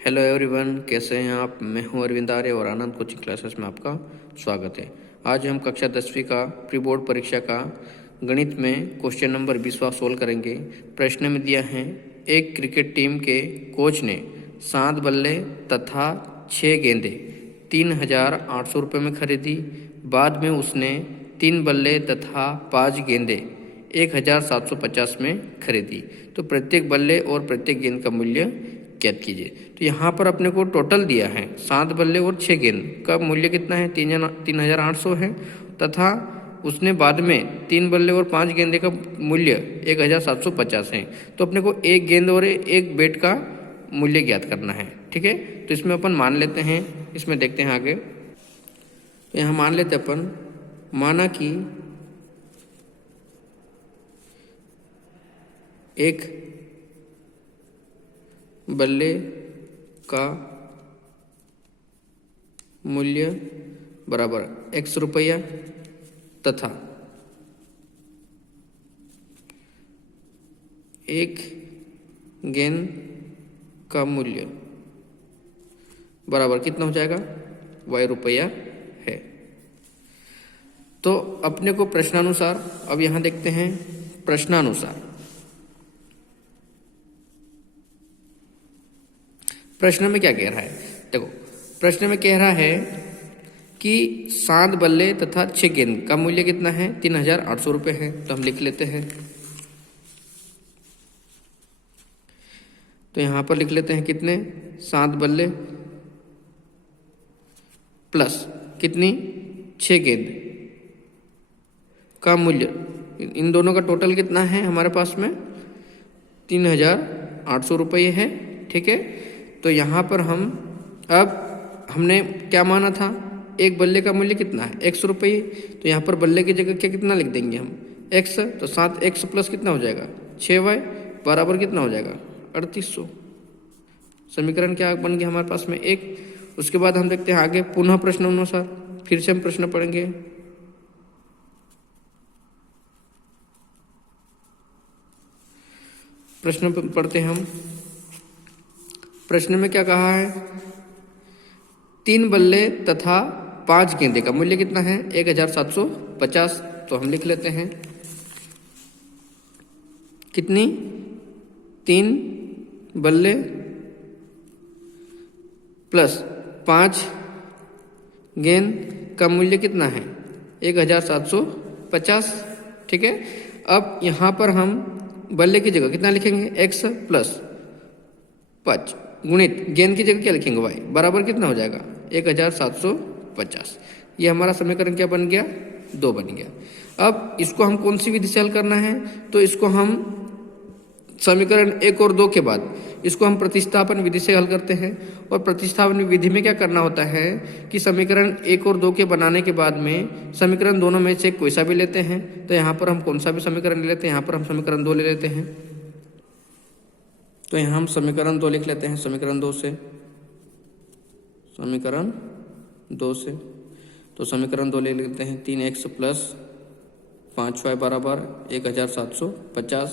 Hello everyone, कैसे हैं आप। मैं हूं अरविंद आर्य और आनंद कोचिंग क्लासेस में आपका स्वागत है। आज हम कक्षा 10वीं का प्री बोर्ड परीक्षा का गणित में क्वेश्चन नंबर 20वां सोल्व करेंगे। प्रश्न में दिया है, एक क्रिकेट टीम के कोच ने 7 बल्ले तथा 6 गेंदें 3,800 रुपये में खरीदी। बाद में उसने 3 बल्ले तथा 5 गेंदें 1,750 में खरीदी। तो प्रत्येक बल्ले और प्रत्येक गेंद का मूल्य ज्ञात कीजिए। तो यहाँ पर अपने को टोटल दिया है 7 बल्ले और 6 गेंद का मूल्य कितना है, 3,800 है, तथा उसने बाद में 3 बल्ले और 5 गेंदे का मूल्य 1,750 है। तो अपने को एक गेंद और एक बैट का मूल्य ज्ञात करना है। ठीक है, तो इसमें अपन मान लेते हैं, इसमें देखते हैं आगे। तो यहाँ मान लेते अपन, माना कि एक बल्ले का मूल्य बराबर x रुपया तथा एक गेंद का मूल्य बराबर कितना हो जाएगा, y रुपया है। तो अपने को प्रश्नानुसार, अब यहां देखते हैं प्रश्नानुसार। प्रश्न में क्या कह रहा है, देखो प्रश्न में कह रहा है कि 7 बल्ले तथा 6 गेंद का मूल्य कितना है, 3,800 रुपये है। तो हम लिख लेते हैं, तो यहां पर लिख लेते हैं कितने, 7 बल्ले प्लस कितनी, 6 गेंद का मूल्य, इन दोनों का टोटल कितना है हमारे पास में, 3,800 रुपये है। ठीक है, तो यहाँ पर हमने क्या माना था, एक बल्ले का मूल्य कितना है, x रुपये। तो यहाँ पर बल्ले की जगह क्या कितना लिख देंगे हम, x। तो 7x प्लस कितना हो जाएगा, 6y बराबर कितना हो जाएगा, 3,800। समीकरण क्या बन गया हमारे पास में, 1। उसके बाद हम देखते हैं आगे, पुनः प्रश्न अनुसार, फिर से हम प्रश्न पढ़ेंगे। प्रश्न पढ़ते हैं हम। प्रश्न में क्या कहा है, 3 बल्ले तथा 5 गेंदे का मूल्य कितना है, 1,750। तो हम लिख लेते हैं कितनी, 3 बल्ले प्लस 5 गेंद का मूल्य कितना है, 1,750। ठीक है, अब यहां पर हम बल्ले की जगह कितना लिखेंगे, x प्लस 5 गुणित गेंद की जगह क्या लिखेंगे, y बराबर कितना हो जाएगा, 1,750। ये हमारा समीकरण क्या बन गया, 2 बन गया। अब इसको हम कौन सी विधि से हल करना है, तो इसको हम समीकरण 1 और 2 के बाद इसको हम प्रतिस्थापन विधि से हल करते हैं। और प्रतिस्थापन विधि में क्या करना होता है कि समीकरण 1 और 2 के बनाने के बाद में समीकरण दोनों में से कोई सा भी लेते हैं। तो यहाँ पर हम कौन सा भी समीकरण ले लेते हैं, यहाँ पर हम समीकरण 2 ले लेते हैं। तो यहाँ हम समीकरण 2 लिख लेते हैं, समीकरण 2 से, समीकरण 2 से। तो समीकरण 2 ले लेते हैं, 3x प्लस 5y बराबर 1,750।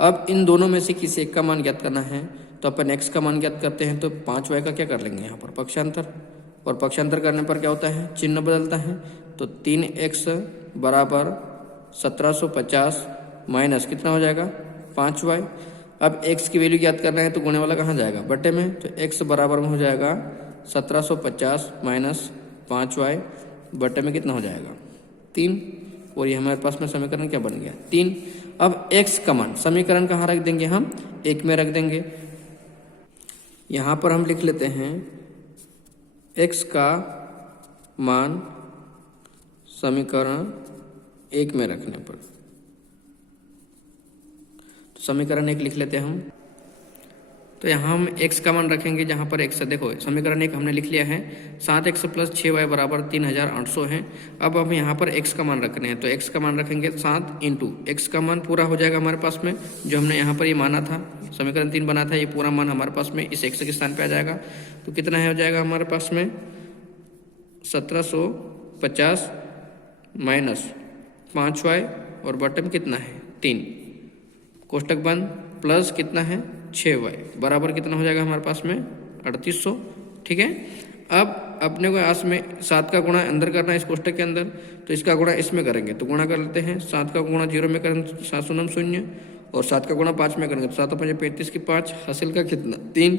अब इन दोनों में से किसी एक का मान ज्ञात करना है। तो अपन x का मान ज्ञात करते हैं, तो 5y का क्या कर लेंगे यहाँ पर, पक्षांतर। और पक्षांतर करने पर क्या होता है, चिन्ह बदलता है। तो 3x बराबर 1,750 माइनस कितना हो जाएगा, 5y। अब x की वैल्यू ज्ञात करना है, तो गुणे वाला कहाँ जाएगा, बट्टे में। तो x बराबर में हो जाएगा 1,750 माइनस 5y, बट्टे में कितना हो जाएगा, 3। और ये हमारे पास में समीकरण क्या बन गया, 3। अब x का मान समीकरण कहाँ रख देंगे, हम 1 में रख देंगे। यहाँ पर हम लिख लेते हैं x का मान समीकरण 1 में रखने पर, समीकरण 1 लिख लेते हैं हम। तो यहाँ हम x का मान रखेंगे, जहाँ पर x, देखो समीकरण 1 हमने लिख लिया है, 7x प्लस 6y बराबर 3,800 है। अब हम यहाँ पर x का मान रखने हैं, तो x का मान रखेंगे 7 इंटू x का मान पूरा हो जाएगा हमारे पास में, जो हमने यहाँ पर ये माना था, समीकरण 3 बना था, ये पूरा मान हमारे पास में इस x के स्थान पर आ जाएगा। तो कितना है हो जाएगा हमारे पास में, 1,750 माइनस 5y और बटन कितना है, 3, कोष्टक बंद, प्लस कितना है 6y बराबर कितना हो जाएगा हमारे पास में 3800। ठीक है, अब अपने को आस में 7 का गुणा अंदर करना है इस कोष्टक के अंदर, तो इसका गुणा इसमें करेंगे तो गुणा कर लेते हैं। 7 का गुणा 0 में करेंगे तो 7 शून्य 0, और 7 का गुणा 5 में करेंगे तो 7 5 35 की 5, हासिल का कितना 3,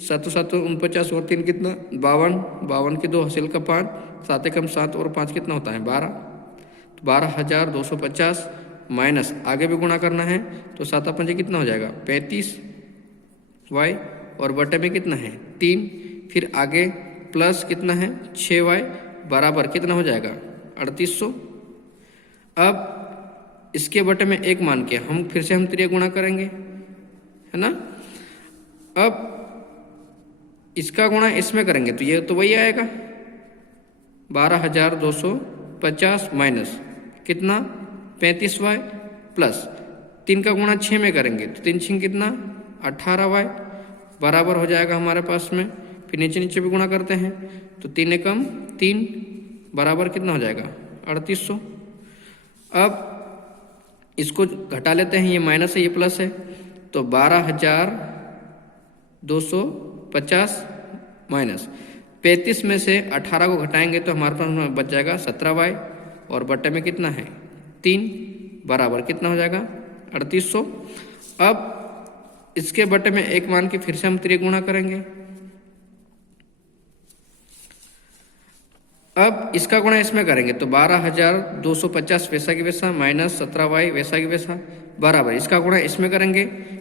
7 7 49 और 3 कितना 52, 52 की 2, हासिल का 5, 7 एकम 7 और 5 कितना होता है 12, तो 12,250 माइनस आगे भी गुणा करना है तो 7 5 कितना हो जाएगा 35 वाई, और बटे में कितना है 3, फिर आगे प्लस कितना है 6 वाई बराबर कितना हो जाएगा 3800। अब इसके बटे में 1 मान के हम फिर से हम त्रिय गुणा करेंगे, है ना। अब इसका गुणा इसमें करेंगे तो ये तो वही आएगा 12,250 माइनस कितना 35 वाई, प्लस 3 का गुणा 6 में करेंगे तो 3 6 कितना 18 वाई बराबर हो जाएगा हमारे पास में। फिर नीचे नीचे भी गुणा करते हैं तो 3 एकम 3 बराबर कितना हो जाएगा 3800। अब इसको घटा लेते हैं, ये माइनस है ये प्लस है, तो 12,250 माइनस 35 में से 18 को घटाएंगे तो हमारे पास बच जाएगा 17 वाई, और बट्टे में कितना है 3 बराबर कितना हो जाएगा 3800। अब इसके बटे में 1 मान के फिर से हम त्रिगुणा करेंगे। अब इसका गुणा इसमें करेंगे तो 12,250 वैसा की वैसा माइनस 17 वाई वैसा की वैसा बराबर, इसका गुणा इसमें करेंगे,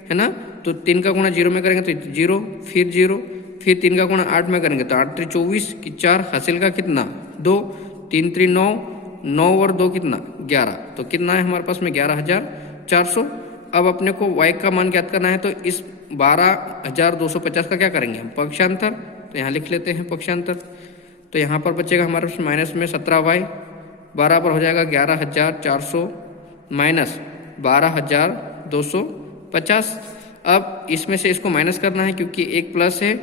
है ना। तो 3 का गुणा 0 में करेंगे तो 0, फिर 0, फिर 3 का गुणा 8 में करेंगे तो 8 3 24 की 4, हासिल का कितना 2, 3 3 9, 9 और 2 कितना 11, तो कितना है हमारे पास में 11,400। अब अपने को y का मान ज्ञात करना है तो इस 12,250 का क्या करेंगे हम पक्षांतर, तो यहाँ लिख लेते हैं पक्षांतर। तो यहाँ पर बचेगा हमारे पास माइनस में 17 वाई बराबर हो जाएगा 11,400 माइनस 12,250। अब इसमें से इसको माइनस करना है क्योंकि एक प्लस है,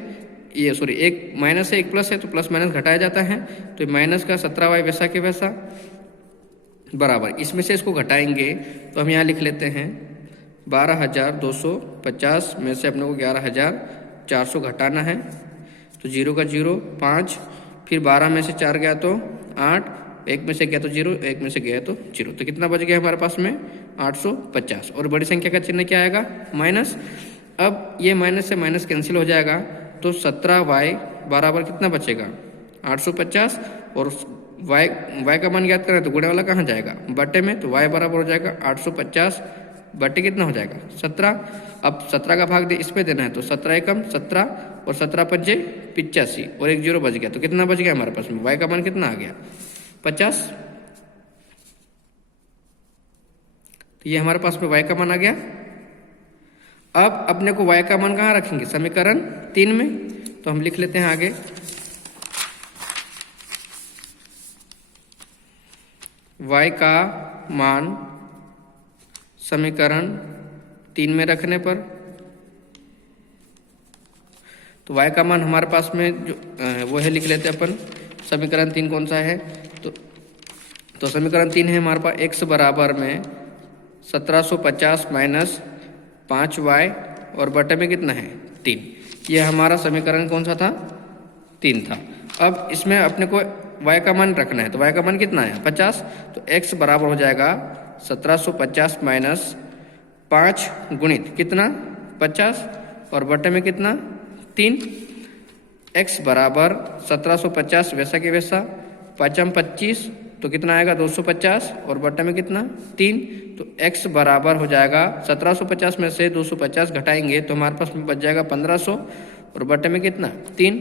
ये सॉरी एक माइनस है एक प्लस है, तो प्लस माइनस घटाया जाता है, तो माइनस का 17 वाई वैसा के वैसा बराबर, इसमें से इसको घटाएंगे तो हम यहाँ लिख लेते हैं 12,250 में से अपने को 11,400 घटाना है, तो 0 का 0 5, फिर 12 में से 4 गया तो 8, 1 में से गया तो 0, 1 में से गया तो 0, तो कितना बच गया हमारे पास में 850, और बड़ी संख्या का चिन्ह क्या आएगा माइनस। अब ये माइनस से माइनस कैंसिल हो जाएगा तो 17 वाई बराबर कितना बचेगा 850, और वाई का मान ज्ञात करें तो गुणे वाला कहाँ जाएगा बटे में, तो वाई बराबर हो जाएगा 850 बटे कितना हो जाएगा 17। अब 17 का भाग दे इस पे देना है तो 17 एकम 17 और 17 पंजे 85 और 1 0 बच गया, तो कितना बच गया हमारे पास में वाई का मान कितना आ गया 50। तो ये हमारे पास में वाई का मान आ गया। अब अपने को वाई का मान कहाँ रखेंगे समीकरण 3 में, तो हम लिख लेते हैं आगे वाई का मान समीकरण 3 में रखने पर, तो y का मान हमारे पास में जो वो है लिख लेते हैं अपन समीकरण 3 कौन सा है, तो समीकरण 3 है हमारे पास x बराबर में 1750 माइनस 5y और बटे में कितना है 3, ये हमारा समीकरण कौन सा था 3 था। अब इसमें अपने को y का मान रखना है, तो y का मान कितना है 50, तो x बराबर हो जाएगा 1750 माइनस 5 गुणित कितना 50 और बटे में कितना 3, x बराबर 1750 वैसा के वैसा 5 25, तो कितना आएगा 250 और बटे में कितना 3, तो x बराबर हो जाएगा 1750 में से 250 घटाएंगे तो हमारे पास में बच जाएगा 1500 और बटे में कितना 3,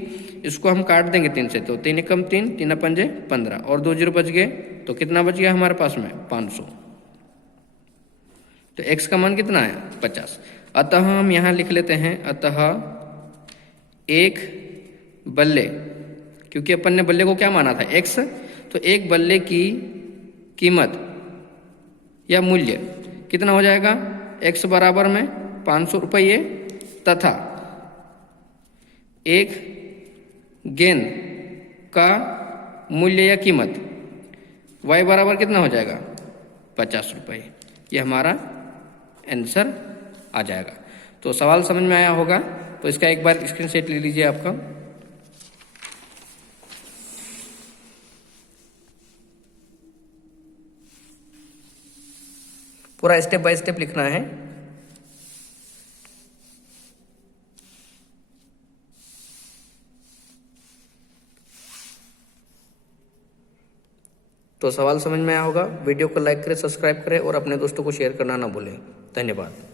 इसको हम काट देंगे 3 से, तो 3 एकम 3, 3 पंजे 15 और 2 0 बच गए, तो कितना बच गया हमारे पास में 500। तो x का मान कितना है 50। अतः हम यहाँ लिख लेते हैं अतः एक बल्ले, क्योंकि अपन ने बल्ले को क्या माना था x, तो एक बल्ले की कीमत या मूल्य कितना हो जाएगा x बराबर में 500 रुपये तथा एक गेंद का मूल्य या कीमत y बराबर कितना हो जाएगा 50 रुपये। ये हमारा आंसर आ जाएगा। तो सवाल समझ में आया होगा। तो इसका एक बार स्क्रीनशॉट ले लीजिए आपका। पूरा स्टेप बाय स्टेप लिखना है। तो सवाल समझ में आया होगा। वीडियो को लाइक करें, सब्सक्राइब करें और अपने दोस्तों को शेयर करना ना भूलें। धन्यवाद।